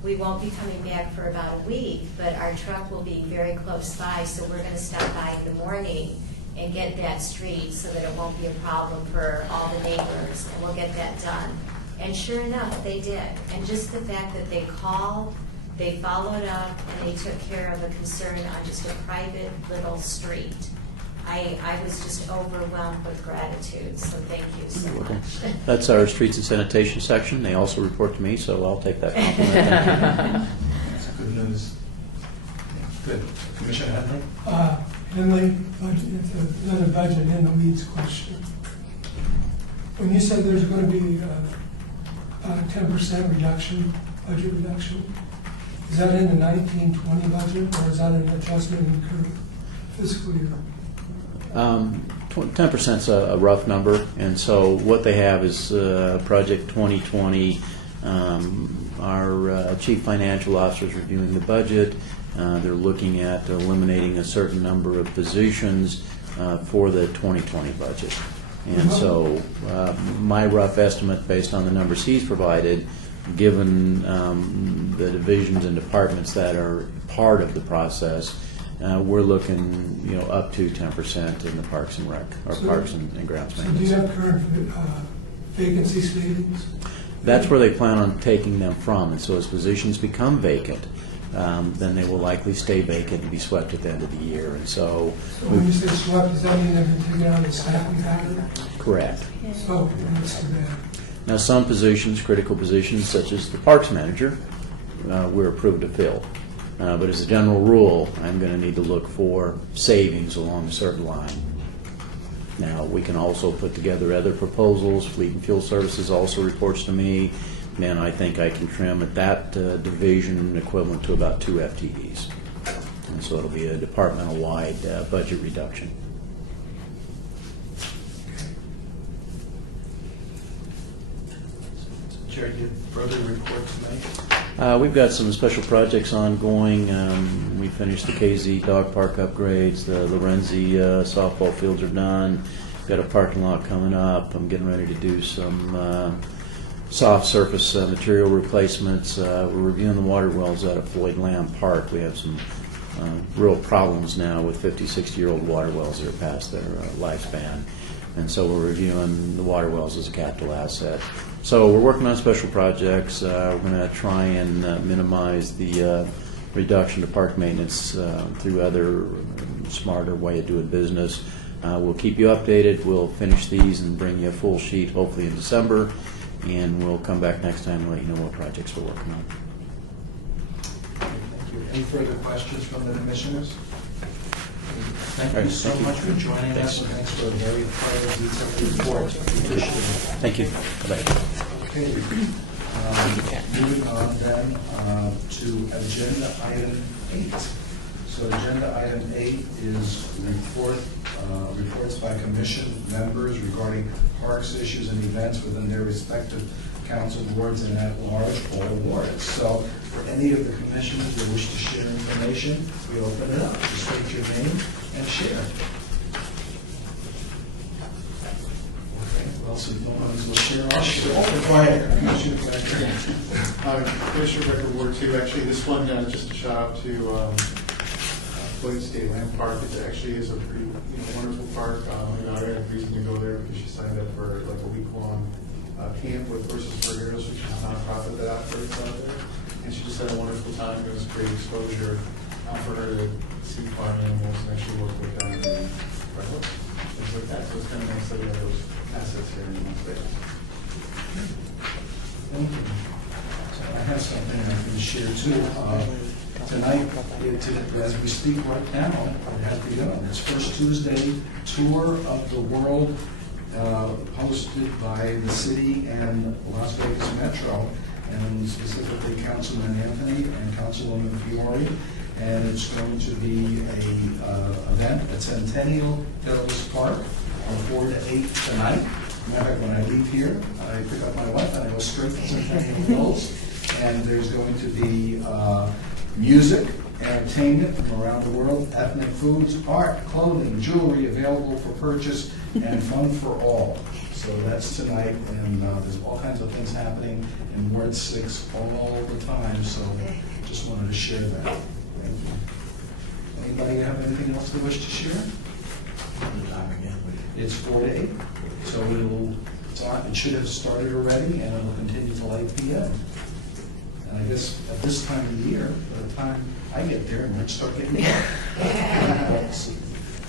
we won't be coming back for about a week, but our truck will be very close by, so we're going to stop by in the morning and get that street so that it won't be a problem for all the neighbors, and we'll get that done. And sure enough, they did. And just the fact that they called, they followed up, and they took care of a concern on just a private little street. I was just overwhelmed with gratitude, so thank you so much. That's our streets and sanitation section. They also report to me, so I'll take that compliment. That's good news. Good. Commissioner Henley? Henley, it's another budget in the weeds question. When you said there's going to be about a 10% reduction, budget reduction, is that in the 1920 budget, or is that an adjustment in the current fiscal year? 10% is a rough number, and so what they have is Project 2020. Our chief financial officer is reviewing the budget. They're looking at eliminating a certain number of positions for the 2020 budget. And so my rough estimate, based on the numbers he's provided, given the divisions and departments that are part of the process, we're looking, up to 10% in the Parks and Rec, or Parks and Grounds So maintenance. do you have current vacancy savings? That's where they plan on taking them from, and so as positions become vacant, then they will likely stay vacant and be swept at the end of the year. And so, So when you say swept, does that mean they've been taken out of the staffing pattern? correct. So, that's too bad. Now, some positions, critical positions, such as the Parks Manager, we're approved to fill. But as a general rule, I'm going to need to look for savings along a certain line. Now, we can also put together other proposals. Fleet and Fuel Services also reports to me, and I think I can trim at that division equivalent to about 2 FTEs. And so it'll be a departmental-wide budget reduction. Jerry, do you have further report tonight? We've got some special projects ongoing. We finished the KZ Dog Park upgrades. The Lorenzi softball fields are done. Got a parking lot coming up. I'm getting ready to do some soft surface material replacements. We're reviewing the water wells out at Floyd Lamb Park. We have some real problems now with 50, 60-year-old water wells that are past their lifespan. And so we're reviewing the water wells as a capital asset. So we're working on special projects. We're going to try and minimize the reduction to park maintenance through other smarter way of doing business. We'll keep you updated. We'll finish these and bring you a full sheet hopefully in December, and we'll come back next time and let you know what projects we're working on. Thank you. Any further questions from the commissioners? Thank All you right, so thank you. much for joining us, and thanks for a very thorough, detailed report. Appreciate it. Thank you. Bye-bye. Okay, moving on then to agenda item 8. So agenda item 8 is reports by commission members regarding parks issues and events within their respective council boards and at large or wards. So for any of the commissioners who wish to share information, we open it up. Just state your name and share. Okay, well, so no one will share, I'll share. Go ahead. Commissioner Fletcher. Commissioner Becker, Ward 2. Actually, this one, just a shout out to Floyd State Land Park. It actually is a pretty wonderful park. I had a reason to go there because she signed up for like a week-long camp with Horses for Heroes, which is a nonprofit that operates out there. And she just had a wonderful time. It was great exposure for her to see farm animals and actually work with them and things like that. So it's kind of nice that we have those assets here in Las Vegas. Thank you. So I have something I can share too. Tonight, as we speak right now, it has begun. It's First Tuesday Tour of the World, hosted by the city and Las Vegas Metro, and specifically Councilman Anthony and Councilwoman Fiore. and it's going to be a event at Centennial Hills Park from 4 to 8 tonight. Matter of fact, when I leave here, I pick up my wife and I go straight to Centennial Hills, and there's going to be music, entertainment from around the world, ethnic foods, art, clothing, jewelry available for purchase, and fun for all. So that's tonight, and there's all kinds of things happening in Ward 6 all the time, so just wanted to share that. Thank you. Anybody have anything else they wish to share? It's 4 to 8, so it should have started already, and it will continue till 8 p.m. And I guess at this time of the year, by the time I get there, it might start getting dark.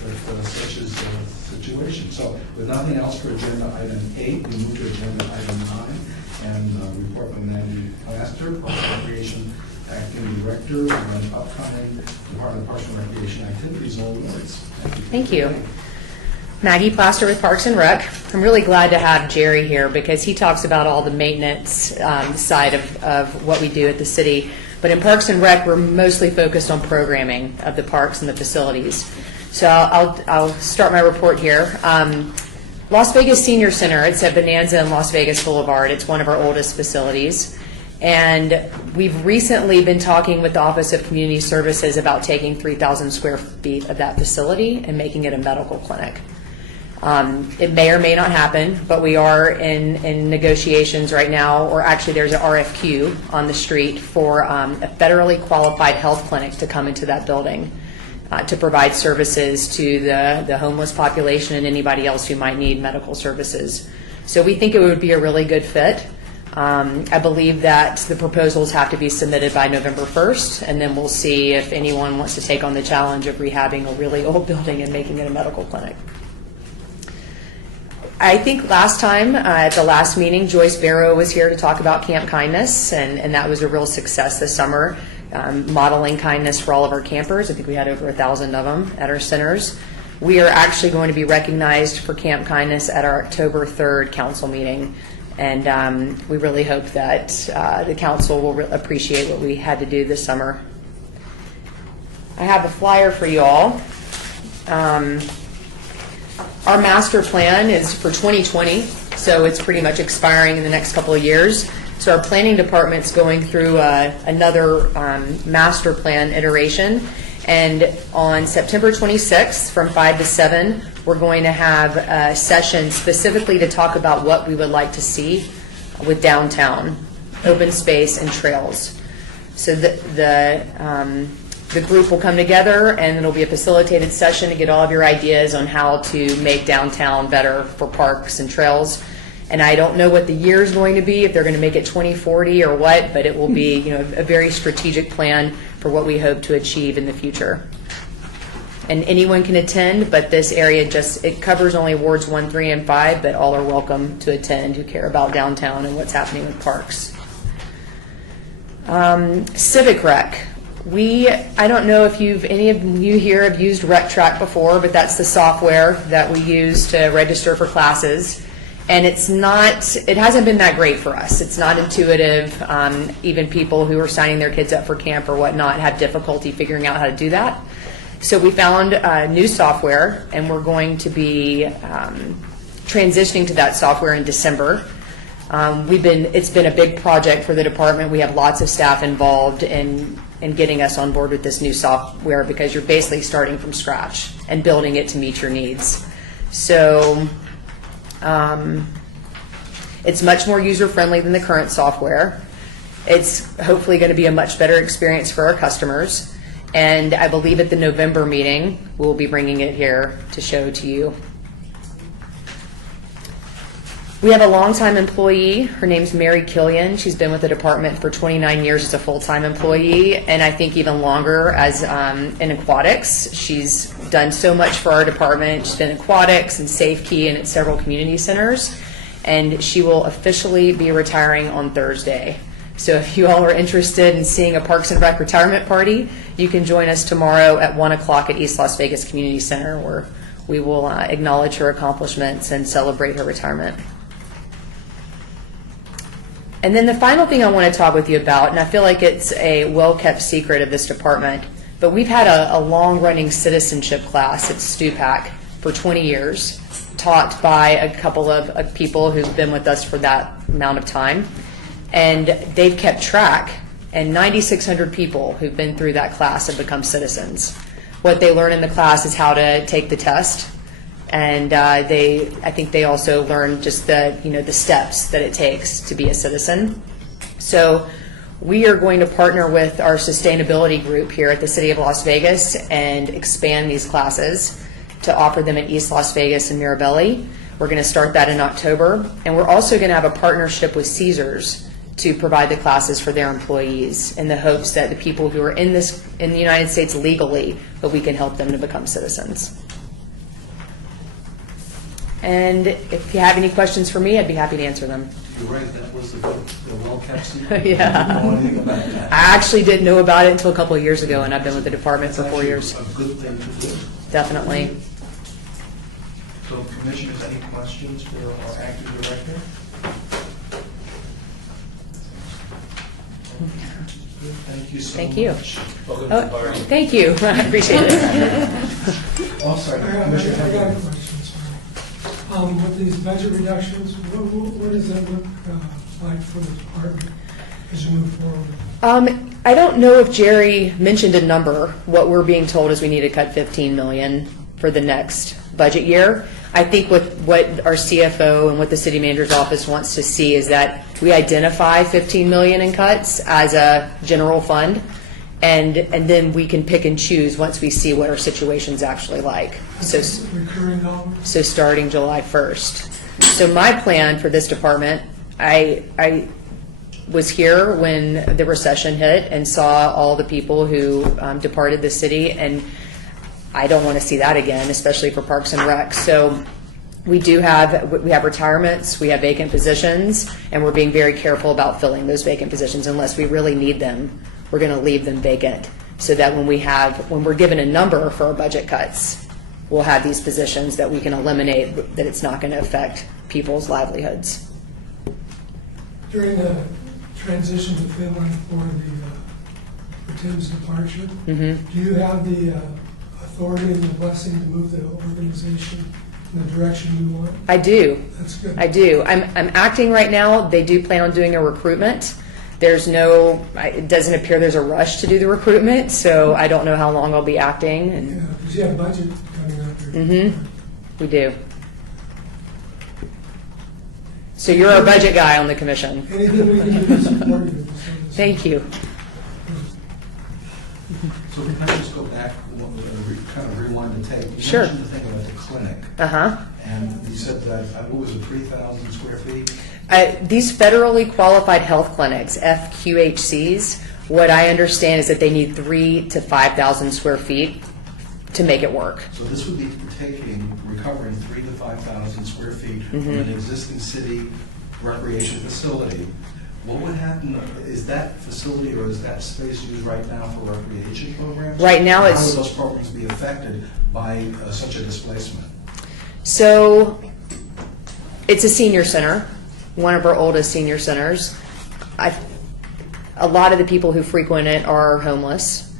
But such is the situation. So with nothing else for agenda item 8, we move to agenda item 9, and report by Maggie Plaster, Parks and Recreation Acting Director, and upcoming Department of Parks and Recreation activities and awards. Thank you. Maggie Plaster with Parks and Rec. I'm really glad to have Jerry here because he talks about all the maintenance side of what we do at the city. But in Parks and Rec, we're mostly focused on programming of the parks and the facilities. So I'll start my report here. Las Vegas Senior Center, it's at Bonanza and Las Vegas Boulevard. It's one of our oldest facilities. And we've recently been talking with the Office of Community Services about taking 3,000 square feet of that facility and making it a medical clinic. It may or may not happen, but we are in negotiations right now, or actually there's an RFQ on the street for a federally qualified health clinic to come into that building to provide services to the homeless population and anybody else who might need medical services. So we think it would be a really good fit. I believe that the proposals have to be submitted by November 1st, and then we'll see if anyone wants to take on the challenge of rehabbing a really old building and making it a medical clinic. I think last time at the last meeting, Joyce Barrow was here to talk about Camp Kindness, and that was a real success this summer, modeling kindness for all of our campers. I think we had over 1,000 of them at our centers. We are actually going to be recognized for Camp Kindness at our October 3rd council meeting, and we really hope that the council will appreciate what we had to do this summer. I have a flyer for you all. Our master plan is for 2020, so it's pretty much expiring in the next couple of years. So our planning department's going through another master plan iteration, and on September 26th from 5 to 7, we're going to have a session specifically to talk about what we would like to see with downtown, open space, and trails. So the group will come together, and it'll be a facilitated session to get all of your ideas on how to make downtown better for parks and trails. And I don't know what the year is going to be, if they're going to make it 2040 or what, but it will be, a very strategic plan for what we hope to achieve in the future. And anyone can attend, but this area it covers only wards 1, 3, and 5, but all are welcome to attend who care about downtown and what's happening with parks. Civic Rec. I don't know if any of you here have used RecTrack before, but that's the software that we use to register for classes. And it hasn't been that great for us. It's not intuitive. Even people who are signing their kids up for camp or whatnot have difficulty figuring out how to do that. So we found new software, and we're going to be transitioning to that software in December. It's been a big project for the department. We have lots of staff involved in getting us on board with this new software, because you're basically starting from scratch and building it to meet your needs. So it's much more user-friendly than the current software. It's hopefully going to be a much better experience for our customers. And I believe at the November meeting, we'll be bringing it here to show to you. We have a longtime employee. Her name's Mary Killian. She's been with the department for 29 years as a full-time employee, and I think even longer as in aquatics. She's done so much for our department. She's been in aquatics and Safekey and at several community centers, and she will officially be retiring on Thursday. So if you all are interested in seeing a Parks and Rec retirement party, you can join us tomorrow at 1 o'clock at East Las Vegas Community Center, where we will acknowledge her accomplishments and celebrate her retirement. And then the final thing I want to talk with you about, and I feel like it's a well-kept secret of this department, But we've had a long-running citizenship class at Stupac for 20 years, taught by a couple of people who've been with us for that amount of time. And they've kept track, and 9,600 people who've been through that class have become citizens. What they learn in the class is how to take the test, and I think they also learn just the steps that it takes to be a citizen. So we are going to partner with our sustainability group here at the City of Las Vegas and expand these classes to offer them in East Las Vegas and Mirabelli. We're going to start that in October, and we're also going to have a partnership with Caesars to provide the classes for their employees in the hopes that the people who are in the United States legally, that we can help them to become citizens. And if you have any questions for me, I'd be happy to answer them. You're right, that was the well-kept secret. Yeah. I don't know anything about that. I actually didn't know about it until a couple of years ago, and I've been with the department for 4 years. A good thing to do. Definitely. So, commissioners, any questions for our acting director? Thank you so Thank you. much. Welcome to the party. Thank you. I appreciate it. Oh, sorry, I got a Commissioner. question, sorry. With these budget reductions, what does that look like for the department as you move forward? I don't know if Jerry mentioned a number. What we're being told is we need to cut $15 million for the next budget year. I think what our CFO and what the city manager's office wants to see is that we identify $15 million in cuts as a general fund, and then we can pick and choose once we see what our situation's actually like. So Recurring dollars? So starting July 1st. So my plan for this department, I was here when the recession hit and saw all the people who departed the city, and I don't want to see that again, especially for Parks and Rec. So we have retirements, we have vacant positions, and we're being very careful about filling those vacant positions. Unless we really need them, we're going to leave them vacant, so that when we're given a number for our budget cuts, we'll have these positions that we can eliminate, that it's not going to affect people's livelihoods. During the transition to Finland for Tim's departure, do you have the authority and the blessing to move the organization in the direction you want? I do. That's good. I do. I'm acting right now. They do plan on doing a recruitment. It doesn't appear there's a rush to do the recruitment, so I don't know how long I'll be acting. Yeah, because you have budget coming up here. We do. So you're our budget guy on the commission. Anything we can do to support you. Thank you. So can I just go back, kind of rewind the tape? You Sure. mentioned the thing about the clinic. And you said that, what was it, 3,000 square feet? These federally qualified health clinics, FQHCs, what I understand is that they need 3,000 to 5,000 square feet to make it work. So this would be recovering 3,000 to 5,000 square feet from an existing city recreation facility. What would happen, is that facility or is that space used right now for recreation programs? Right now How it's- would those programs be affected by such a displacement? So it's a senior center, one of our oldest senior centers. A lot of the people who frequent it are homeless.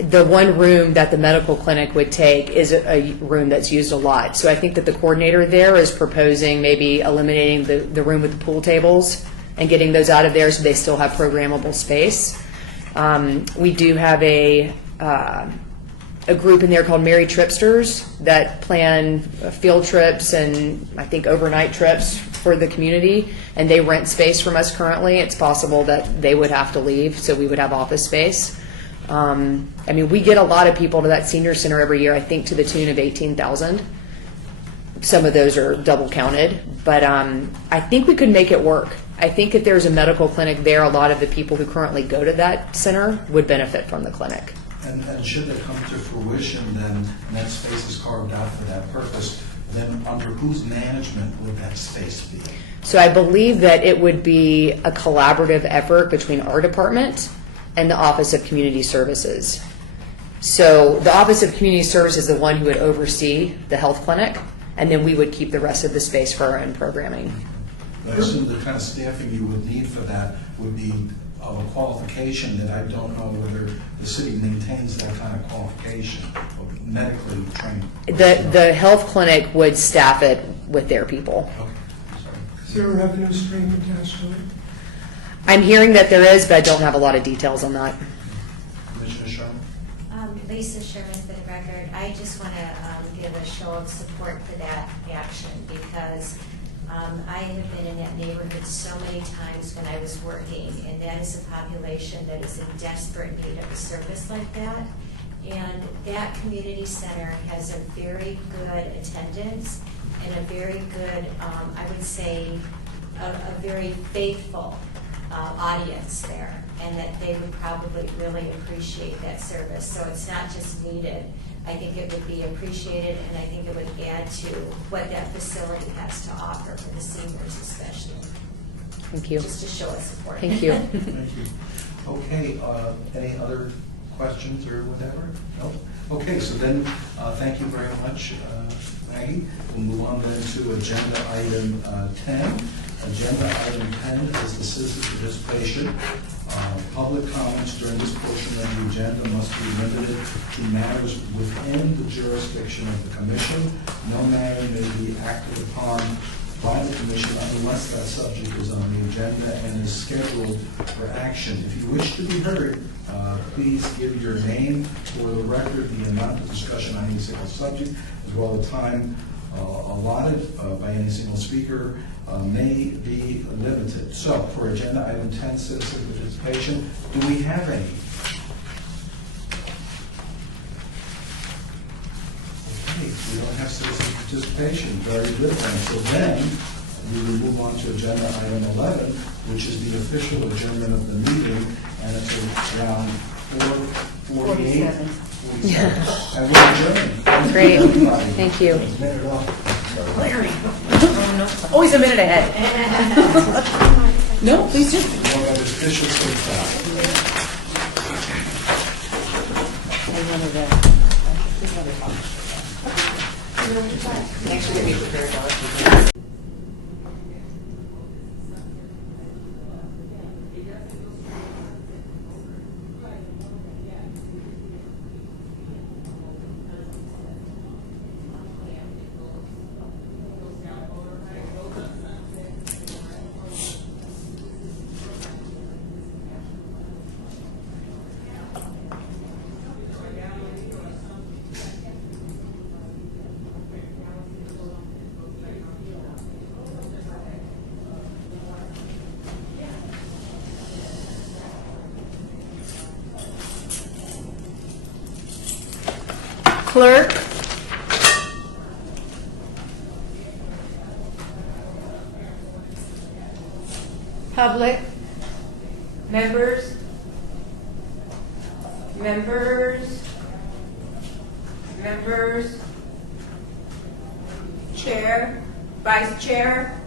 The one room that the medical clinic would take is a room that's used a lot. So I think that the coordinator there is proposing maybe eliminating the room with the pool tables and getting those out of there so they still have programmable space. We do have a group in there called Merry Tripsters that plan field trips and I think overnight trips for the community, and they rent space from us currently. It's possible that they would have to leave, so we would have office space. We get a lot of people to that senior center every year, I think to the tune of 18,000. Some of those are double counted, but I think we could make it work. I think if there's a medical clinic there, a lot of the people who currently go to that center would benefit from the clinic. And should it come to fruition, then, and that space is carved out for that purpose, then under whose management would that space be? So I believe that it would be a collaborative effort between our department and the Office of Community Services. So the Office of Community Services is the one who would oversee the health clinic, and then we would keep the rest of the space for our own programming. I assume the kind of staffing you would need for that would be of a qualification that I don't know whether the city maintains that kind of qualification of medically trained. The health clinic would staff it with their people. Okay, sorry. Is there a revenue stream attached to it? I'm hearing that there is, but I don't have a lot of details on that. Commissioner Sherman? Lisa Sherman for the record. I just want to give a show of support for that action because I have been in that neighborhood so many times when I was working, and that is a population that is in desperate need of a service like that. And that community center has a very good attendance and a very good, I would say, a very faithful audience there, and that they would probably really appreciate that service. So it's not just needed. I think it would be appreciated, and I think it would add to what that facility has to offer for the seniors especially. Thank you. Just to show us support. Thank you. Thank you. Okay, any other questions or whatever? No? Okay, so then, thank you very much, Maggie. We'll move on then to agenda item 10. Agenda item 10 is the citizen participation. Public comments during this portion of the agenda must be limited to matters within the jurisdiction of the commission. No matter may be acted upon by the commission unless that subject is on the agenda and is scheduled for action. If you wish to be heard, please give your name for the record, the amount of discussion on any single subject, as well as time allotted by any single speaker may be limited. So, for agenda item 10, citizen participation, do we have any? Okay, we don't have citizen participation. Very good. And so then, we will move on to agenda item 11, which is the official adjournment of the meeting, and it's around 4:48. 47. And we're adjourned. Great. Everybody. Thank you. Minute off. Larry. Always a minute ahead. No, please do. No other official statement. Thanks for getting me prepared. Clerk. Public, members, chair, vice chair,